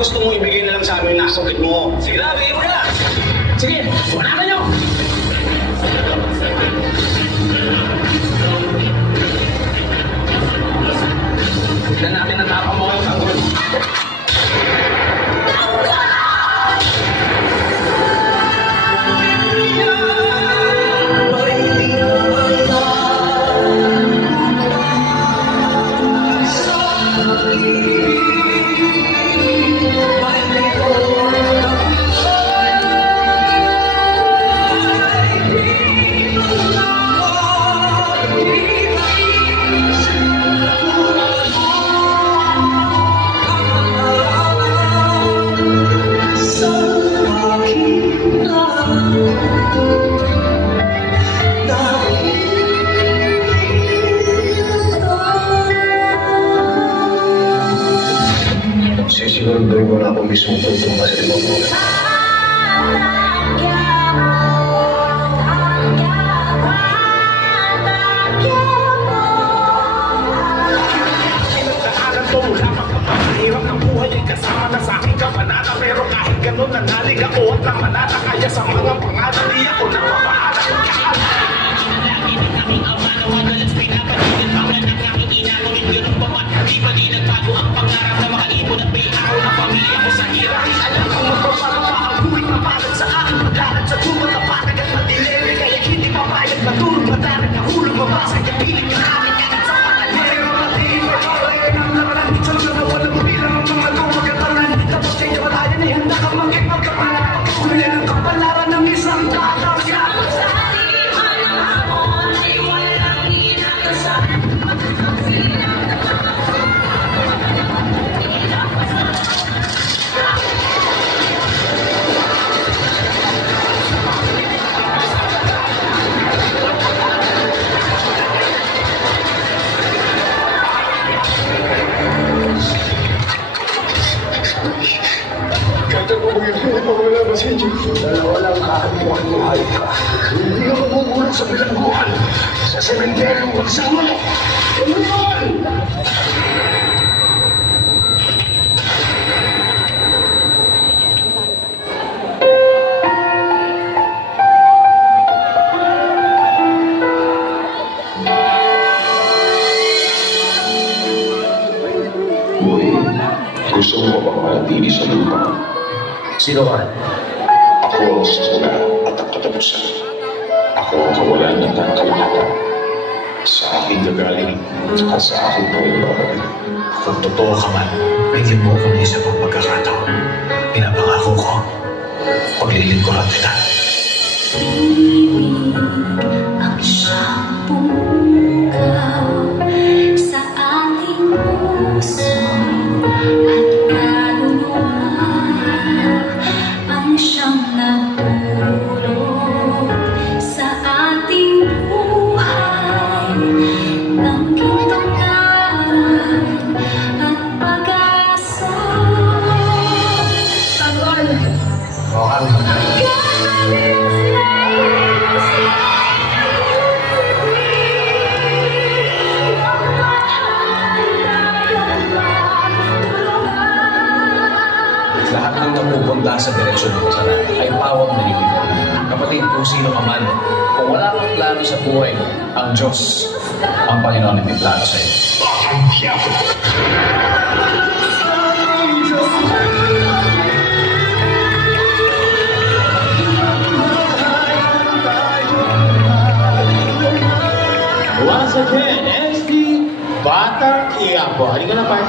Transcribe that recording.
Gusto mo ibigay na lang sa amin yung nasukit mo. Sige na, bigay mo na. Sige, wala nyo. Tignan natin ang tapang mo kayo sa gulo. Sisiguraduhin ko na ako mismo tutong ka sa limang mo. Hirap ng buhay ay kasama na sa aking kapanata. Pero kahit ganun nanalig ako at namanata. Kaya sa mga pangalan di ako napapahala. Lagi na kaming ama na madalas pinapanigan. Pangan ng aking inagawin ganun pa man. Di ba di nagbago ang pangarap na makaipon at may araw na pamilya ko sa hirap. Di alam kung magpapala pa ang buhay na palad sa akin. Magalat sa tumat na patag at madileri. Kaya hindi papayag matulog matarag. Nahulog mabasag at piling ng akin. Kahit sa pangalero matin. Pagkakain ang naman. Sa lugar na walang bilang ang mga tumagkatalan. Tapos kayo matayan ay handa ka magkipagkapalan. Pagkukunin ang kapalaran ng isang tataw. Wala ba sa inyo? Dalawa lang kahabuhay ka. Hindi ka magugulat sa bilangguan. Sa sementeryo magsama. Tulungan! Gusto mo bang manatili sa lupa? Sino ka? Ako ang simula at ang katapusan. Ako ang kawalan ng kalahatan. Sa aking gagaling at sa aking pangibabalik. Kung totoo ka man, bigyan mo ko ng isa pang pagkakataon. Pinapangako ko, paglilingkuran kita. Ang siyang pumukaw sa ating puso at kaluluwa. Ang siyang nagtulog sa ating buhay ng kitanggaran at pag-asa. Lahat ng napupunta sa direksyon ng kasalanan ay pawang nalilito. Kapatid, kung sino ka man, kung wala kang plano sa buhay, ang Diyos, ang Panginoon ay may plano sa iyo. Once again, SD Batang Quiapo. Halika na, Pat.